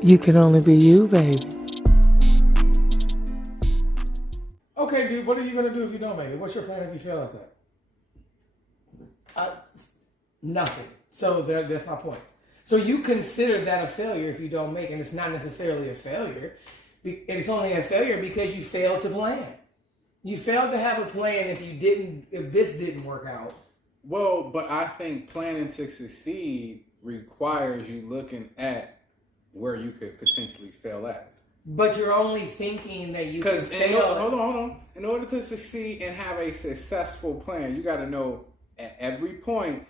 You can only be you, baby. Okay, dude, what are you going to do if you don't make it? What's your plan if you fail at that? Nothing. So that's my point. So you consider that a failure if you don't make it, and it's not necessarily a failure. It's only a failure because you failed to plan. You failed to have a plan if this didn't work out. Well, but I think planning to succeed requires you looking at where you could potentially fail at. But you're only thinking that you can fail. Hold on. In order to succeed and have a successful plan, you got to know at every point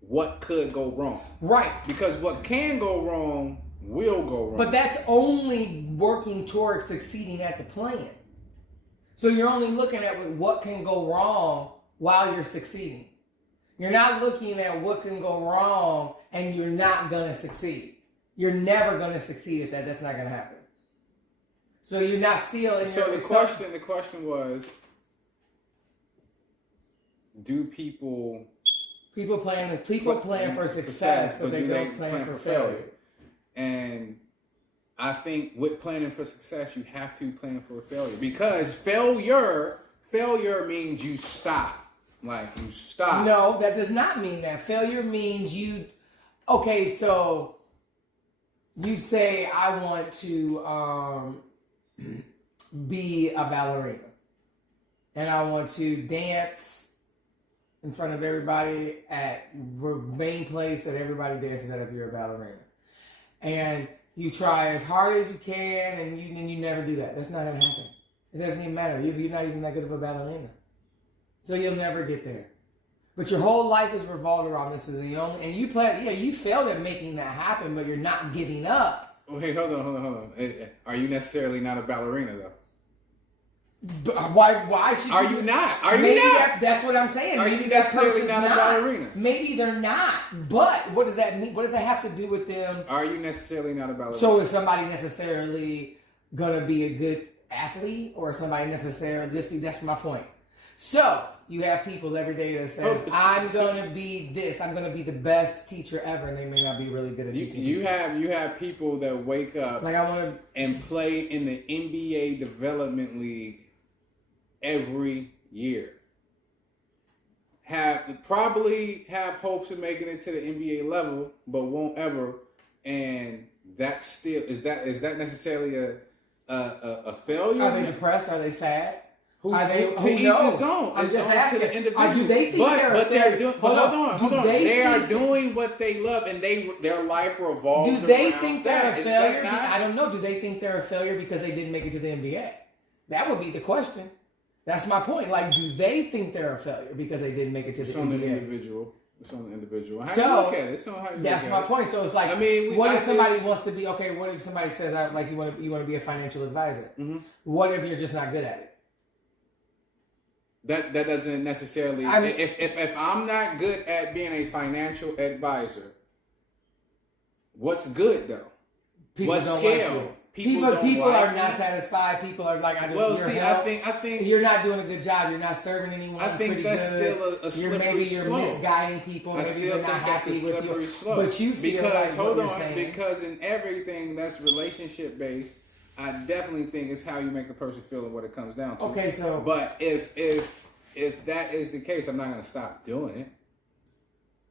what could go wrong. Right. Because what can go wrong will go wrong. But that's only working towards succeeding at the plan. So you're only looking at what can go wrong while you're succeeding. You're not looking at what can go wrong and you're not going to succeed. You're never going to succeed at that. That's not going to happen. So you're not still in So the question was, do people plan for success, but they don't plan for failure. And I think with planning for success, you have to plan for failure, because failure means you stop. Like, you stop. No, that does not mean that. Failure means okay, so you say, I want to be a ballerina. And I want to dance in front of everybody at the main place that everybody dances at if you're a ballerina. And you try as hard as you can, and you never do that. That's not going to happen. It doesn't even matter. You're not even that good of a ballerina. So you'll never get there. But your whole life is revolved around this. And you failed at making that happen, but you're not giving up. Okay, hold on. Are you necessarily not a ballerina, though? Why should you? Are you not? Are you maybe not? That's what I'm saying. Are maybe you that necessarily person's not a ballerina? Maybe they're not. But what does that mean? What does that have to do with them? Are you necessarily not a ballerina? So is somebody necessarily going to be a good athlete, or somebody necessarily that's my point. So you have people every day that says, I'm going to be this. I'm going to be the best teacher ever, and they may not be really good at teaching. You have people that wake up and play in the NBA Development League every year. Probably have hopes of making it to the NBA level, but won't ever. And that's still is that necessarily a failure? Are they depressed? Are they sad? To each his own. I'm just asking. To the individual. Do they think they're doing? Hold on. They are doing what they love, and their life revolves around that. Do they think they're a failure? I don't know. Do they think they're a failure because they didn't make it to the NBA? That would be the question. That's my point. Like, do they think they're a failure because they didn't make it to the NBA? It's on the individual. So how you look at it. It's on how you that's look my at point. So it's like, what if somebody wants to be What if somebody says, like, you want to be a financial advisor? Mm-hmm. What if you're just not good at it? That doesn't necessarily. If I'm not good at being a financial advisor, what's good though? What scale? People are not satisfied. People are like, I think you're not doing a good job. You're not serving anyone. I think that's good. Still a slippery slope. You're misguiding people. I still think that's a slippery slope. But you feel because in everything that's relationship based, I definitely think it's how you make the person feel and what it comes down to. Okay, so but if that is the case, I'm not going to stop doing it.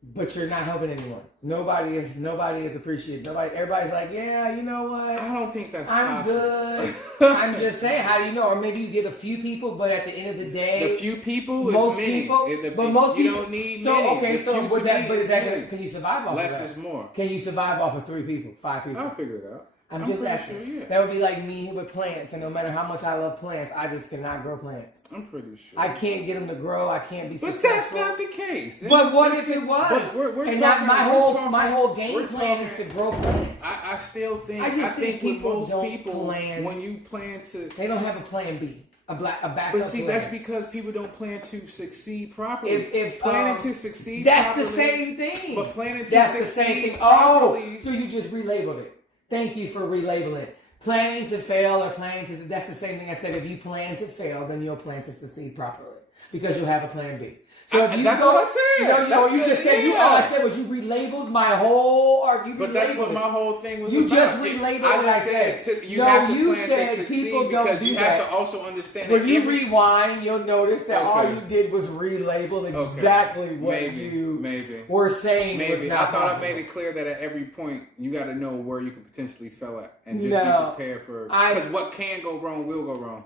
But you're not helping anyone. Nobody is appreciated. Everybody's like, yeah, you know what? I don't think that's I'm possible. Good. I'm just saying, how do you know? Or maybe you get a few people, but at the end of the day, the few people is most many. people, most people, you don't need so many. Okay, so but is that can you survive off less of that? is more? Can you survive off of 3 people, 5 people? I'll figure it out. I'm just asking. Sure, yeah. That would be like me with plants, and no matter how much I love plants, I just cannot grow plants. I'm pretty sure. I can't get them to grow. I can't be successful. But that's not the case. But what if it was? My whole game plan is to grow plants. I still think. I think with most people, when you plan to, they don't have a plan B. A backup. But see, plan. that's because people don't plan to succeed properly. If planning to succeed, that's properly, the same thing. But planning to that's succeed the same thing. Properly, so you just relabeled it. Thank you for relabeling it. Planning to fail or planning to, that's the same thing I said. If you plan to fail, then you'll plan to succeed properly. because you'll have a plan B. So if you that's go, what I said. you just said you. All I said was you relabeled my whole argument. But that's what my whole thing was. You about. just relabeled what I said. You have to you plan said to succeed people don't because do you that. have to also understand. When that you rewind, you'll notice that all you did was relabel exactly what you were saying. Maybe was not I thought possible. I made it clear that at every point you got to know where you could potentially fail at, and just be prepared for. Because what can go wrong will go wrong.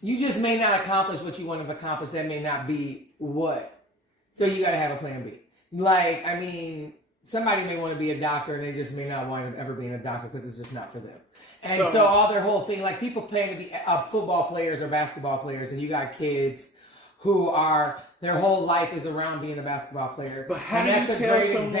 You just may not accomplish what you want to accomplish. That may not be what. So you got to have a plan B. Like, I mean, somebody may want to be a doctor and they just may not wind up ever being a doctor because it's just not for them. And so all their whole thing, like people plan to be football players or basketball players, and you got kids who are, their whole life is around being a basketball player. But how do you tell someone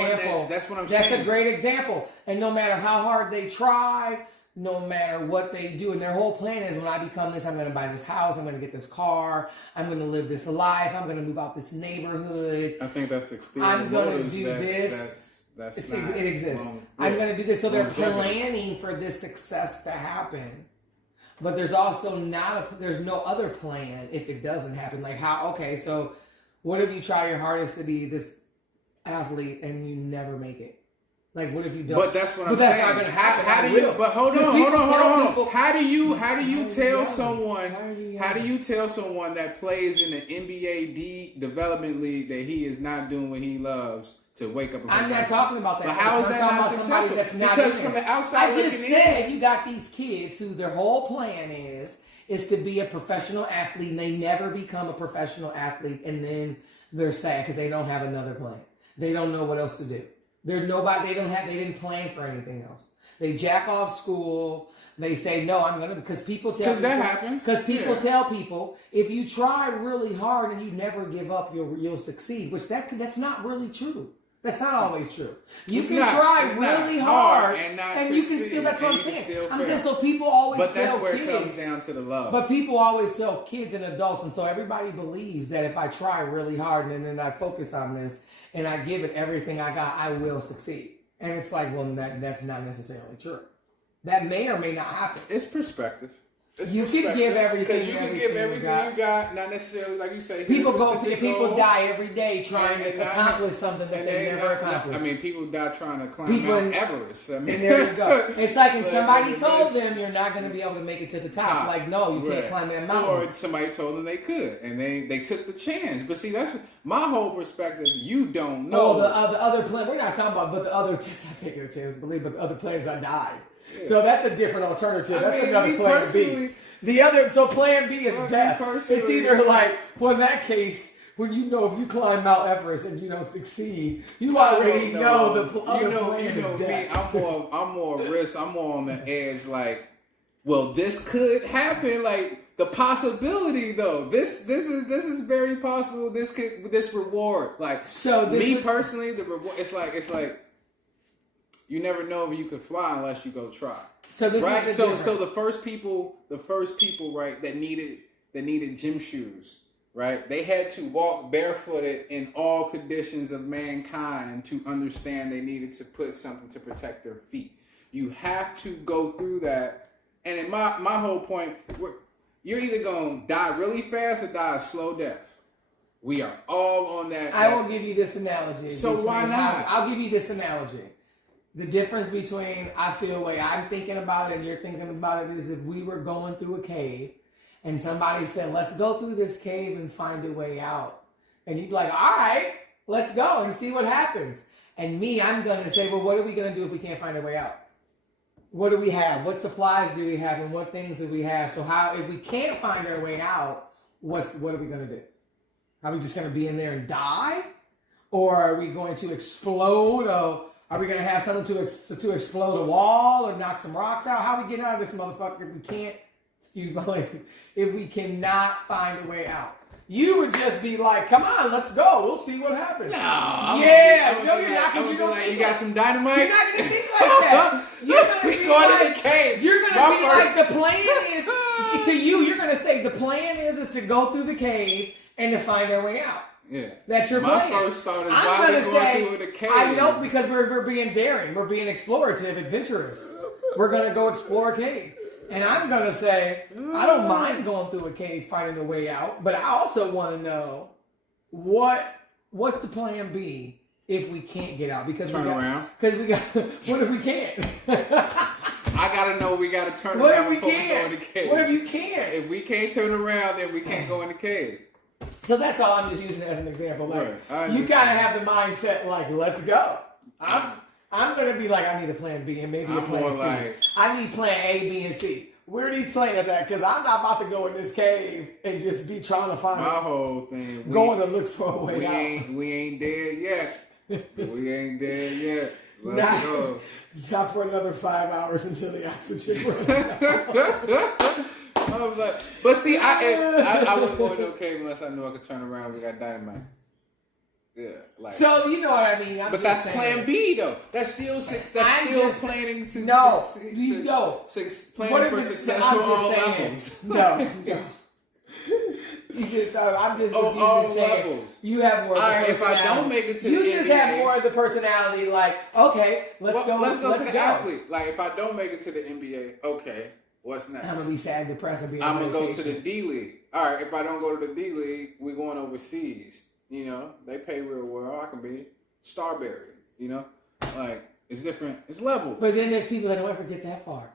that's what I'm saying? That's a great example. And no matter how hard they try, no matter what they do, and their whole plan is, when I become this, I'm going to buy this house, I'm going to get this car, I'm going to live this life, I'm going to move out this neighborhood. I think that's exterior. I'm going to do this. That's it exists. I'm going to do this. So they're planning for this success to happen. But there's also there's no other plan if it doesn't happen. Like so what if you try your hardest to be this athlete and you never make it? Like, what if you don't? But that's what I'm saying. But that's not going to happen. How do you? But hold on. How do you tell someone? How do you tell someone that plays in the NBA development league that he is not doing what he loves to wake up? I'm not talking about that. But how is that not successful? That's not because from the outside I just said you got these kids who their whole plan is to be a professional athlete, and they never become a professional athlete, and then they're sad because they don't have another plan. They don't know what else to do. There's nobody, they didn't plan for anything else. They jack off school. They say, no, I'm going to, because people tell people. Because that happens. Because people tell people, if you try really hard and you never give up, you'll succeed, which that's not really true. That's not always true. You can try really hard and you can still, that's what I'm saying. I'm saying, so people always tell kids. But that's where it comes down to the love. But people always tell kids and adults, and so everybody believes that if I try really hard and then I focus on this and I give it everything I got, I will succeed. And it's like, well, that's not necessarily true. That may or may not happen. It's perspective. You can give everything. Because you can give everything you got, not necessarily like you say. People die every day trying to accomplish something that they never accomplished. I mean, people die trying to climb Mount Everest. I mean, and there you go. It's like if somebody told them you're not going to be able to make it to the top. Like, no, you can't climb that mountain. Or somebody told them they could, and they took the chance. But see, that's my whole perspective. You don't know. Oh, the other plan. We're not talking about, but the other. Just not taking a chance, believe. But the other plans, I died. Yeah. So that's a different alternative. That's another plan B. The other, so plan B is death. It's either like, well, in that case, when you know if you climb Mount Everest and you don't succeed, you already know the other plan is death. Me, I'm more risk. I'm more on the edge. Like, well, this could happen. Like the possibility, though. This is very possible. This reward. Like, so personally, the reward. It's like you never know if you could fly unless you go try. So this is the difference. So the first people, right, that needed gym shoes, right? They had to walk barefooted in all conditions of mankind to understand they needed to put something to protect their feet. You have to go through that. And in my whole point, you're either gonna die really fast or die a slow death. We are all on that. I will give you this analogy. So why not? I'll give you this analogy. The difference between I feel the way I'm thinking about it and you're thinking about it is if we were going through a cave and somebody said, let's go through this cave and find a way out. And you'd be like, all right, let's go and see what happens. And me, I'm going to say, well, what are we going to do if we can't find a way out? What do we have? What supplies do we have? And what things do we have? So if we can't find our way out, what are we going to do? Are we just going to be in there and die? Or are we going to explode? Are we going to have something to explode a wall or knock some rocks out? How are we getting out of this motherfucker if we can't, excuse my language, if we cannot find a way out? You would just be like, come on, let's go. We'll see what happens. No, you're not because you don't think you got some dynamite? You're not going to think like that. You're going to be going in the cave. You're going to be like, the plan is, to you, you're going to say the plan is to go through the cave and to find our way out. Yeah, that's your plan. My first thought is why we're going through the cave. I know because we're being daring, we're being explorative, adventurous. We're gonna go explore a cave. And I'm gonna say, I don't mind going through a cave, finding a way out, but I also want to know what's the plan B if we can't get out? Because Turn around. Because we got. What if we can't? I gotta know we gotta turn What if around we before we go in the can't? cave. What if you can't? If we can't turn around, then we can't go in the cave. So that's all. I'm just using it as an example. Like Right. you kind of have the mindset, like, let's go. I'm gonna be like, I need a plan B and maybe a I'm plan more C. like- I need plan A, B, and C. Where are these plans at? Because I'm not about to go in this cave and just be trying to find My whole thing. going to look for a way we out. ain't dead yet. We ain't dead yet. Let's Not- go. Not for another 5 hours until the oxygen runs out. I was like, but see, I wouldn't go into a cave unless I knew I could turn around. We got dynamite. Yeah, like. So you know what I mean. I'm But just that's saying. plan B though. That's still six. That's I'm still just- planning to No, succeed- you to- go. planning What for if it- success I'm on just all saying. levels. No. You just, I'm just On usually all saying levels. you have more. Of the All right, if I personality. don't make it to you the just NBA, have more of the personality. Like, okay, let's go. Let's go to the athlete. Like if I don't make it to the NBA, okay, what's next? I'm gonna be sad, depressed, and be. I'm on gonna go to vacation. the D League. All right, if I don't go to the D League, we're going overseas. You know, they pay real well. I can be Starberry. You know, like it's different. It's level. But then there's people that don't ever get that far,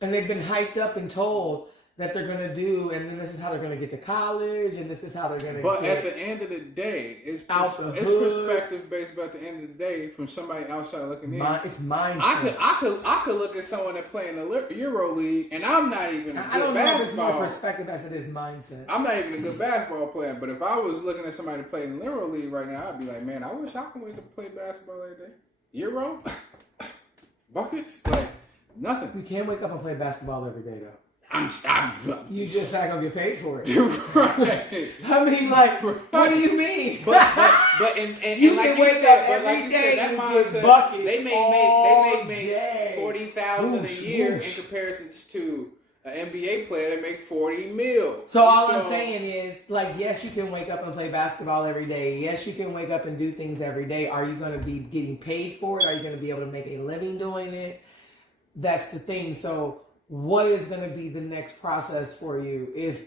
and they've been hyped up and told that they're gonna do, and then this is how they're gonna get to college, and this is how they're gonna. But get at the end of the day, it's out the it's hood. perspective based. But at the end of the day, from somebody outside looking in, It's mindset. I could look at someone that play in the Euro League, and I'm not even a I good don't know if it's more basketball. perspective as it is mindset. I'm not even a good basketball player, but if I was looking at somebody that played in the Euro League right now, I'd be like, man, I wish I could wake up and play basketball every day. Euro? Buckets? Like, nothing. You can't wake up and play basketball every day, though. I'm You just not gonna get paid for it. right. I mean, like, what do you mean? But and You like can you wake said, up but every like you day said, that and mindset, get buckets they may all make day. 40,000 a Whoosh, year whoosh. in comparison to an NBA player that make 40 mil. So all I'm saying is, like, yes, you can wake up and play basketball every day. Yes, you can wake up and do things every day. Are you going to be getting paid for it? Are you going to be able to make a living doing it? That's the thing. So what is going to be the next process for you if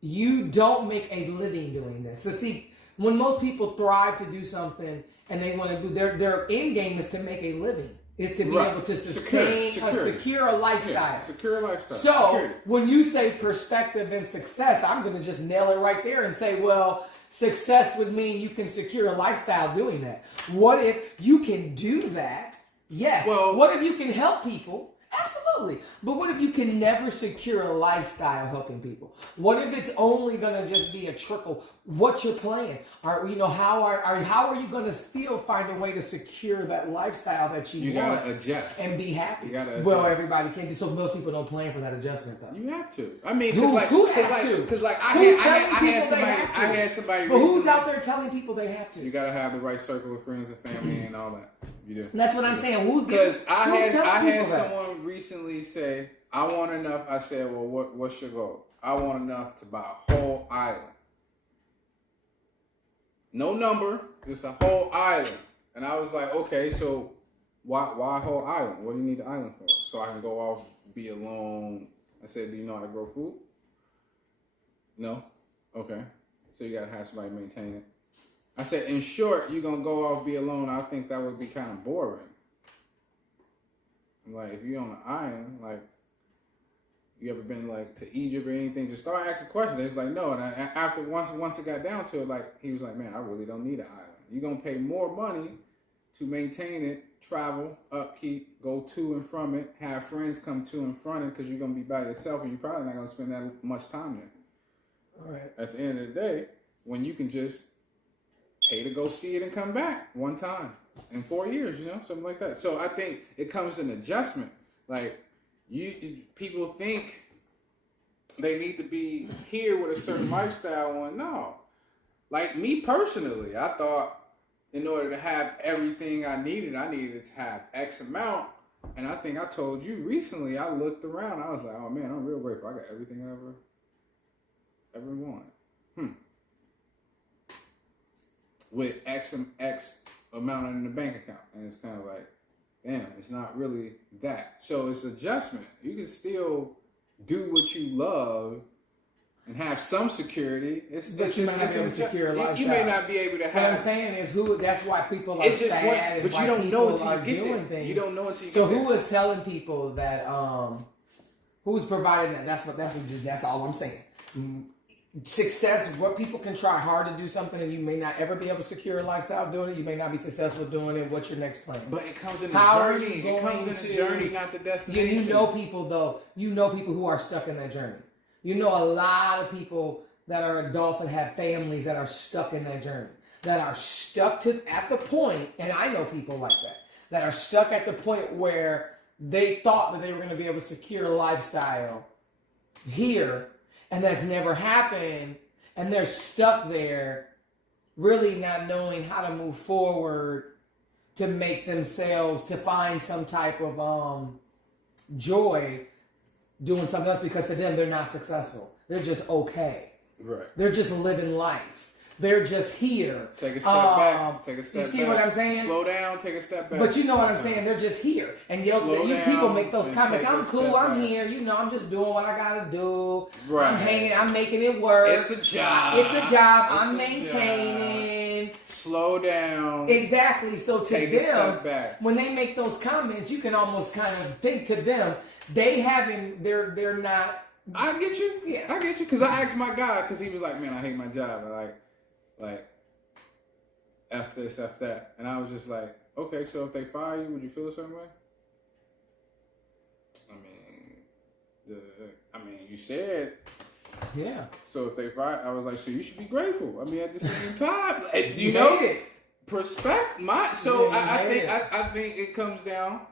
you don't make a living doing this? So see, when most people thrive to do something and they want to do their end game is to make a living, is to be Right. able to sustain a secure lifestyle. Yeah, secure lifestyle. So Security. when you say perspective and success, I'm going to just nail it right there and say, well, success would mean you can secure a lifestyle doing that. What if you can do that? Yes. Well- what if you can help people? Absolutely. But what if you can never secure a lifestyle helping people? What if it's only going to just be a trickle? What's your plan? How are you going to still find a way to secure that lifestyle that you want? Gotta adjust And be happy. You gotta Well, adjust. everybody can. So most people don't plan for that adjustment, though. You have to. I mean, Who has to? Because like I Who's had telling people somebody. they have to? I had somebody. But who's recently- out there telling people they have to? You gotta have the right circle of friends and family and all that. You do. That's what I'm saying. Because I had telling people that? someone recently say, "I want enough." I said, "Well, what's your goal?" I want enough to buy a whole island. No number, just a whole island. And I was like, okay, so why a whole island? What do you need the island for? So I can go off, be alone. I said, do you know how to grow food? No? Okay. So you gotta have somebody maintain it. I said, in short, you're gonna go off, be alone. I think that would be kind of boring. Like, if you're on an island, like, you ever been like to Egypt or anything? Just start asking questions. It's like no, and after once it got down to it, like he was like, man, I really don't need an island. You're gonna pay more money to maintain it, travel, upkeep, go to and from it, have friends come to and from it because you're gonna be by yourself and you're probably not gonna spend that much time there. All right. At the end of the day, when you can just pay to go see it and come back one time in 4 years, something like that. So I think it comes to an adjustment. Like people think they need to be here with a certain lifestyle on. No. Like me personally, I thought in order to have everything I needed to have X amount. And I think I told you recently, I looked around, I was like, oh man, I'm real grateful. I got everything I ever wanted. With X amount in the bank account. And it's kind of like, damn, it's not really that. So it's adjustment. You can still do what you love and have some security. But you may not be able to secure a lifestyle. You may not be able to have. What I'm saying is, that's why people are sad. But you don't know until you get there. Things. You don't know until you so get there. who was telling people that? Who's providing that? That's all I'm saying. Success, what people can try hard to do something and you may not ever be able to secure a lifestyle doing it. You may not be successful doing it. What's your next plan? But it comes in How the are journey. you going It comes in the journey, not the destination. You know people though. You know people who are stuck in that journey. You know a lot of people that are adults and have families that are stuck in that journey. That are stuck at the point, and I know people like that are stuck at the point where they thought that they were going to be able to secure a lifestyle here, and that's never happened, and they're stuck there, really not knowing how to move forward to make themselves, to find some type of joy doing something else, because to them, they're not successful. They're just okay. Right. They're just living life. They're just here. Take a step back. Take a step back. You see what I'm saying? Slow down. Take a step back. But you know what I'm saying? They're just here. And people make those comments. I'm cool. I'm here. You know, I'm just doing what I got to do. Right. I'm hanging. I'm making it work. It's a job. I'm maintaining. Job. Slow down. Exactly. So to take them, a step back. When they make those comments, you can almost kind of think to them, they're not. I get you. Yeah. I get you. Because I asked my guy, because he was like, man, I hate my job. And like, F this, F that. And I was just like, okay, so if they fire you, would you feel a certain way? I mean, you said. Yeah. So if they fire, I was like, so you should be grateful. I mean, at the same time, you know it. So I think it comes down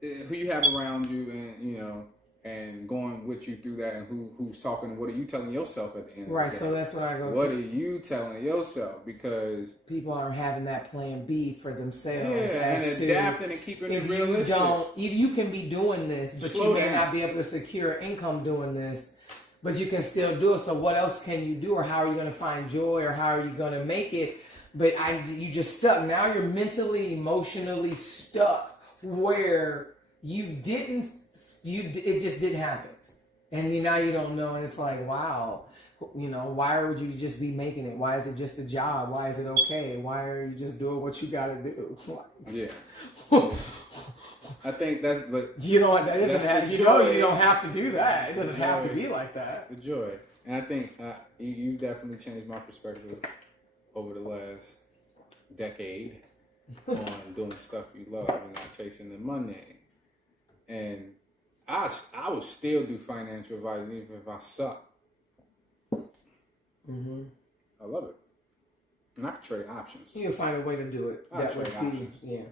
who you have around you, and and going with you through that, and who's talking. What are you telling yourself at the end? Right. Of the day? So that's what I go. What are you telling yourself? Because people are having that plan B for themselves. Yeah, and adapting and keeping it realistic. You can be doing this, but you may not be able to secure income doing this. But you can still do it. So what else can you do, or how are you going to find joy, or how are you going to make it? But you just stuck. Now you're mentally, emotionally stuck where it just didn't happen. And now you don't know. And it's like, wow, why would you just be making it? Why is it just a job? Why is it okay? Why are you just doing what you got to do? Yeah. I think but you know what, that isn't you don't have to do that. It doesn't have to be like that. The joy. And I think you definitely changed my perspective over the last decade on doing stuff you love and not chasing the money. And I will still do financial advice even if I suck. Mm-hmm. I love it. And I can trade options. You can find a way to do it. I trade options. Yeah.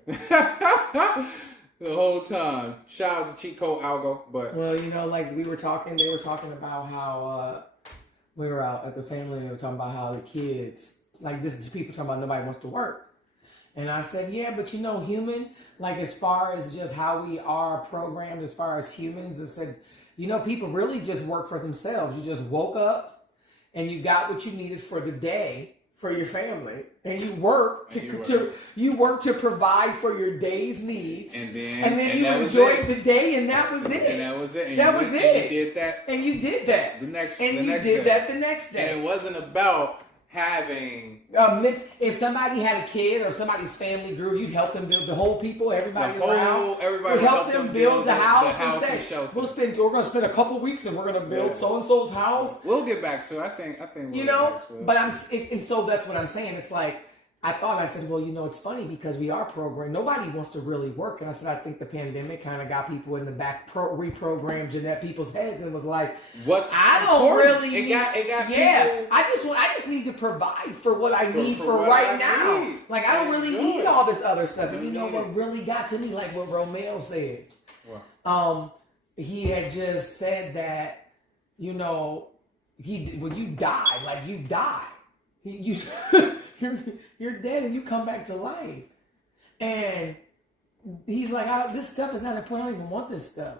The whole time. Shout out to Cheat Code Algo, but well, like they were talking about how we were out at the family and they were talking about how the kids, like this, people talking about nobody wants to work. And I said, yeah, but human, like as far as just how we are programmed as far as humans, I said, people really just work for themselves. You just woke up and you got what you needed for the day for your family, and you work to provide for your day's needs, and then you enjoyed the day, and that was it. And that was it. And that was it. You did that. And you did that. The next day. The next day. And it wasn't about having. If somebody had a kid or somebody's family grew, you'd help them build the whole people, everybody around. Everybody would help them build the house and say, shelter. we're going to spend a couple weeks and we're going to build so and so's house. We'll get back to it. I think we'll get back to it. But and so that's what I'm saying. It's like I said, well, it's funny because we are programmed. Nobody wants to really work. And I said, I think the pandemic kind of got people in the back, reprogrammed Jeanette people's heads and was like, I don't really need. It got people. I just need to provide for what I need for right now. Like, I don't really need all this other stuff. And you know what really got to me? Like what Romeo said. What? He had just said that, when you die, like you die. You're dead and you come back to life. And he's like, this stuff is not important. I don't even want this stuff.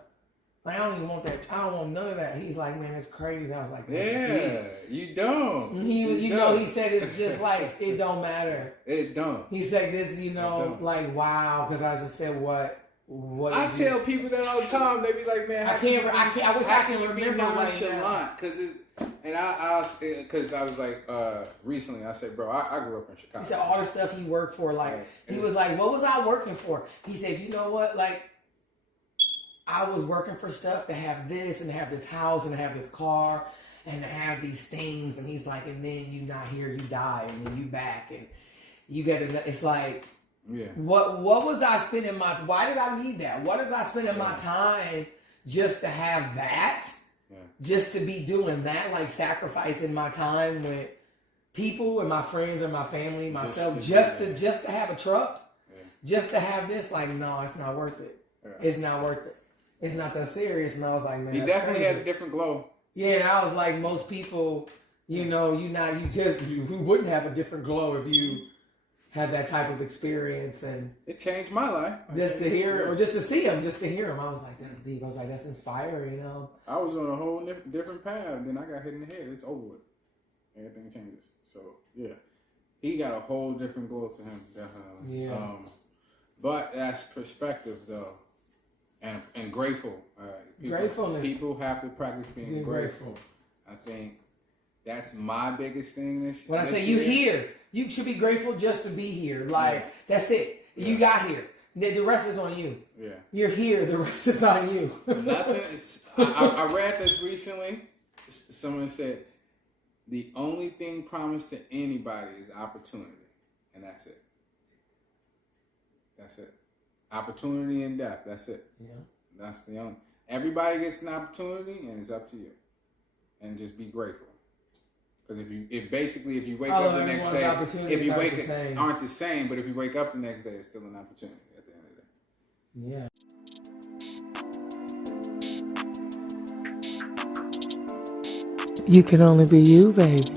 Like, I don't even want that. I don't want none of that. He's like, man, it's crazy. I was like, you don't. And he said it's just it don't matter. It don't. He said this, like, wow. Because I just said, what? what I did you- tell people that all the time. They be like, "Man, I wish I can you be remember right now. nonchalant?" Because I was like, recently, I said, "Bro, I grew up in Chicago." He said all the stuff he worked for. Like Right. he was like, "What was I working for?" He said, "You know what? Like I was working for stuff to have this and to have this house and to have this car and to have these things." And he's like, "And then you not here, you die, and then you back, and you get it." It's like, Yeah. what was I spending my? Why did I need that? What is I spending my time just to have that? Yeah. Just to be doing that, like sacrificing my time with people and my friends and my family, myself, just to have a truck, just to have this. Like, no, it's not worth it. Yeah. It's not worth it. It's not that serious. And I was like, man, He that's definitely crazy. had a different glow. Yeah, I was like, most people, you who wouldn't have a different glow if you had that type of experience and It changed my life. just to hear or just to see him, just to hear him. I was like, that's deep. I was like, that's inspiring, I was on a whole different path. Then I got hit in the head. It's over with. Everything changes. So yeah, he got a whole different glow to him. Definitely. Yeah. But that's perspective though, and grateful. Gratefulness. People have to practice being grateful. I think that's my biggest thing this. When I this say you year. here, you should be grateful just to be here. Like, that's it. You got here. The rest is on you. Yeah. You're here. The rest is on you. Nothing. I read this recently. Someone said, the only thing promised to anybody is opportunity. And that's it. That's it. Opportunity and death. That's it. Yeah. That's the only. Everybody gets an opportunity and it's up to you. And just be grateful. Because if you wake up the next day, if you aren't the same, but if you wake up the next day, it's still an opportunity at the end of the day. Yeah. You can only be you, baby.